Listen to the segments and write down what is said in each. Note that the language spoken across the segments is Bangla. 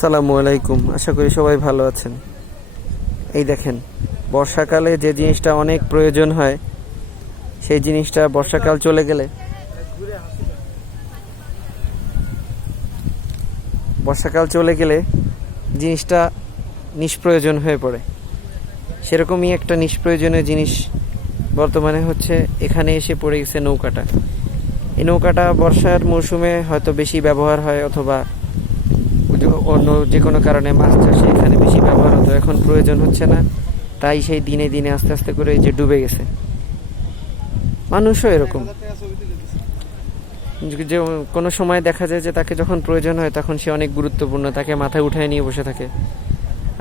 আসসালামু আলাইকুম। আশা করি সবাই ভালো আছেন। এই দেখেন, বর্ষাকালে যে জিনিসটা অনেক প্রয়োজন হয় সেই জিনিসটা বর্ষাকাল চলে গেলে জিনিসটা নিষ্প্রয়োজন হয়ে পড়ে। সেরকমই একটা নিষ্প্রয়োজনীয় জিনিস বর্তমানে হচ্ছে এখানে এসে পড়ে গেছে নৌকাটা। এই নৌকাটা বর্ষার মৌসুমে হয়তো বেশি ব্যবহার হয়, অথবা অন্য যে কোনো কারণে মাছ চাষে এখানে বেশি ব্যবহার হতো, এখন প্রয়োজন হচ্ছে না। তাই সেই দিনে দিনে আস্তে আস্তে করে যে ডুবে গেছে। মানুষও এরকম, যে কোনো সময় দেখা যায় যে তাকে যখন প্রয়োজন হয় তখন সে অনেক গুরুত্বপূর্ণ, তাকে মাথায় উঠায় নিয়ে বসে থাকে।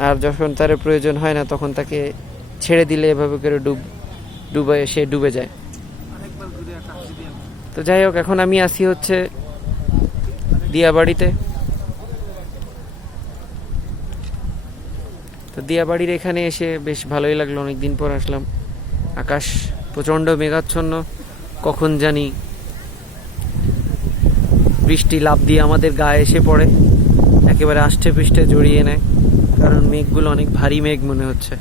আর যখন তার প্রয়োজন হয় না তখন তাকে ছেড়ে দিলে এভাবে করে সে ডুবে যায়। তো যাই হোক, এখন আমি আসি হচ্ছে দিয়াবাড়িতে। তো দিয়াবাড়ির এখানে এসে বেশ ভালোই লাগলো, অনেকদিন পর আসলাম। আকাশ প্রচণ্ড মেঘাচ্ছন্ন, কখন জানি বৃষ্টি লাফ দিয়ে আমাদের গায়ে এসে পড়ে, একেবারে আষ্টে পৃষ্ঠে জড়িয়ে নেয়, কারণ মেঘগুলো অনেক ভারী মেঘ মনে হচ্ছে।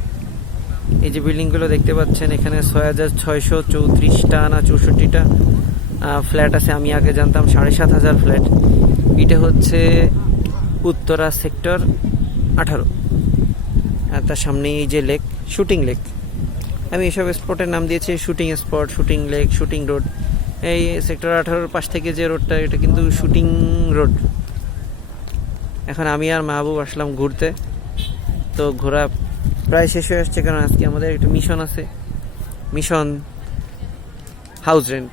এই যে বিল্ডিংগুলো দেখতে পাচ্ছেন, এখানে 6,634টা না 64টা ফ্ল্যাট আছে। আমি আগে জানতাম 7,500 ফ্ল্যাট। এটা হচ্ছে উত্তরা সেক্টর 18। আর তার সামনে এই যে লেক, শুটিং লেক। আমি এসব স্পটের নাম দিয়েছি shooting spot, shooting lake, shooting road. এই সেক্টর 18 পাশ থেকে যে রোডটা, এটা কিন্তু শুটিং রোড। এখন আমি আর মাহবুব আসলাম ঘুরতে। তো ঘোরা প্রায় শেষ হয়ে আসছে, কারণ আজকে আমাদের একটা মিশন আছে, মিশন হাউস রেন্ট।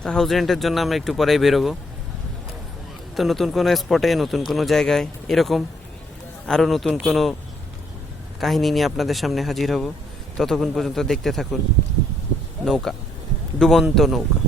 তো হাউস রেন্টের জন্য আমরা একটু পরেই বেরোবো। তো নতুন কোনো স্পটে, নতুন কোনো জায়গায় এরকম আরও নতুন কোনো কাহিনী নিয়ে আপনাদের সামনে হাজির হব। ততক্ষণ পর্যন্ত দেখতে থাকুন নৌকা, ডুবন্ত নৌকা।